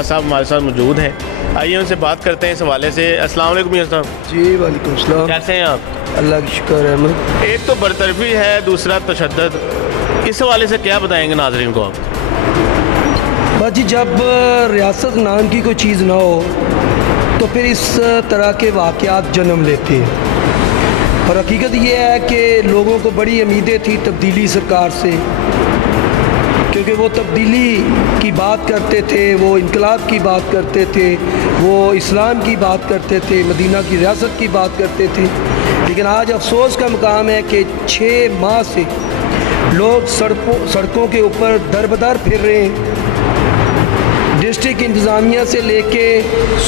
میاں صاحب ہمارے ساتھ موجود ہیں، آئیے ان سے بات کرتے ہیں اس حوالے سے۔ السلام علیکم میاں صاحب۔ جی وعلیکم السلام۔ کیسے ہیں آپ؟ اللہ کی شکر ہے احمد۔ ایک تو برطرفی ہے، دوسرا تشدد، اس حوالے سے کیا بتائیں گے ناظرین کو آپ؟ بس جی، جب ریاست نام کی کوئی چیز نہ ہو تو پھر اس طرح کے واقعات جنم لیتے ہیں، اور حقیقت یہ ہے کہ لوگوں کو بڑی امیدیں تھی تبدیلی سرکار سے، کیونکہ وہ تبدیلی کی بات کرتے تھے، وہ انقلاب کی بات کرتے تھے، وہ اسلام کی بات کرتے تھے، مدینہ کی ریاست کی بات کرتے تھے۔ لیکن آج افسوس کا مقام ہے کہ 6 ماہ سے لوگ سڑکوں کے اوپر در بدر پھر رہے ہیں، ڈسٹرکٹ انتظامیہ سے لے کے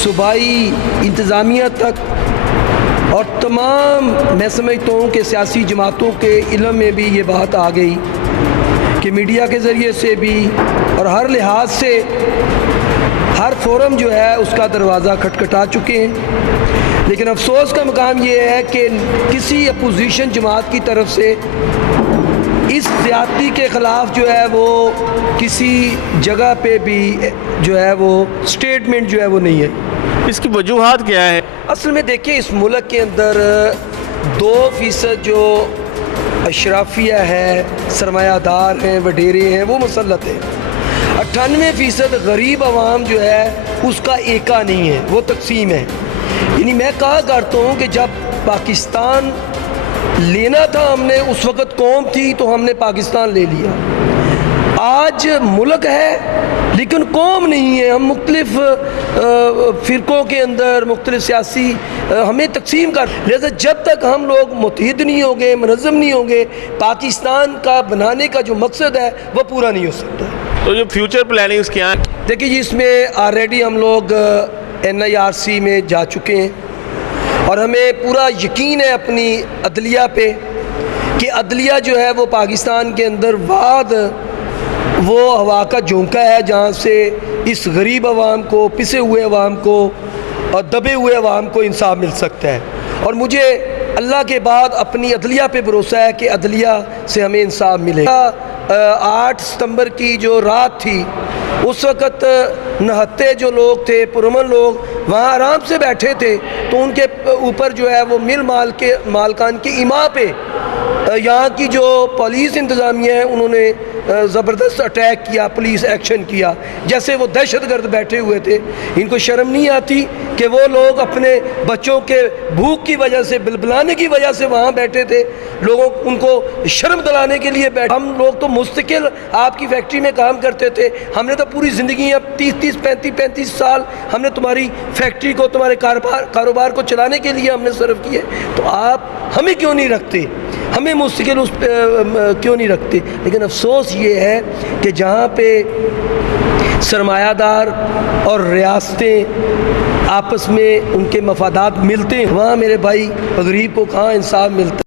صوبائی انتظامیہ تک، اور تمام میں سمجھتا ہوں کہ سیاسی جماعتوں کے علم میں بھی یہ بات آ گئی کہ میڈیا کے ذریعے سے بھی اور ہر لحاظ سے ہر فورم جو ہے اس کا دروازہ کھٹکھٹا چکے ہیں۔ لیکن افسوس کا مقام یہ ہے کہ کسی اپوزیشن جماعت کی طرف سے اس زیادتی کے خلاف جو ہے وہ کسی جگہ پہ بھی جو ہے وہ سٹیٹمنٹ جو ہے وہ نہیں ہے۔ اس کی وجوہات کیا ہے؟ اصل میں دیکھیں، اس ملک کے اندر 2% جو اشرافیہ ہے، سرمایہ دار ہیں، وڈیرے ہیں، وہ مسلط ہیں۔ 98% غریب عوام جو ہے اس کا ایکا نہیں ہے، وہ تقسیم ہے۔ یعنی میں کہا کرتا ہوں کہ جب پاکستان لینا تھا ہم نے، اس وقت قوم تھی تو ہم نے پاکستان لے لیا۔ آج ملک ہے لیکن قوم نہیں ہے، ہم مختلف فرقوں کے اندر مختلف سیاسی ہمیں تقسیم کر، لہذا جب تک ہم لوگ متحد نہیں ہوں گے، منظم نہیں ہوں گے، پاکستان کا بنانے کا جو مقصد ہے وہ پورا نہیں ہو سکتا۔ تو جو فیوچر پلاننگز کیا ہیں؟ دیکھیے جی، اس میں آلریڈی ہم لوگ NIRC میں جا چکے ہیں، اور ہمیں پورا یقین ہے اپنی عدلیہ پہ کہ عدلیہ جو ہے وہ پاکستان کے اندر بعد وہ ہوا کا جھونکا ہے جہاں سے اس غریب عوام کو، پسے ہوئے عوام کو اور دبے ہوئے عوام کو انصاف مل سکتا ہے۔ اور مجھے اللہ کے بعد اپنی عدلیہ پہ بھروسہ ہے کہ عدلیہ سے ہمیں انصاف ملے گا۔ 8 ستمبر کی جو رات تھی، اس وقت نہتے جو لوگ تھے، پرامن لوگ وہاں آرام سے بیٹھے تھے، تو ان کے اوپر جو ہے وہ مالکان کے ایما پہ یہاں کی جو پولیس انتظامیہ ہے انہوں نے زبردست اٹیک کیا، پولیس ایکشن کیا، جیسے وہ دہشت گرد بیٹھے ہوئے تھے۔ ان کو شرم نہیں آتی کہ وہ لوگ اپنے بچوں کے بھوک کی وجہ سے، بلبلانے کی وجہ سے وہاں بیٹھے تھے، لوگوں ان کو شرم دلانے کے لیے بیٹھے۔ ہم لوگ تو مستقل آپ کی فیکٹری میں کام کرتے تھے، ہم نے تو پوری زندگی، اب 30 35 سال ہم نے تمہاری فیکٹری کو، تمہارے کاروبار کو چلانے کے لیے ہم نے صرف کیے، تو آپ ہمیں کیوں نہیں رکھتے، ہمیں مستقل اس کیوں نہیں رکھتے؟ لیکن افسوس یہ ہے کہ جہاں پہ سرمایہ دار اور ریاستیں آپس میں ان کے مفادات ملتے ہیں، وہاں میرے بھائی غریب کو کہاں انصاف ملتا ہے؟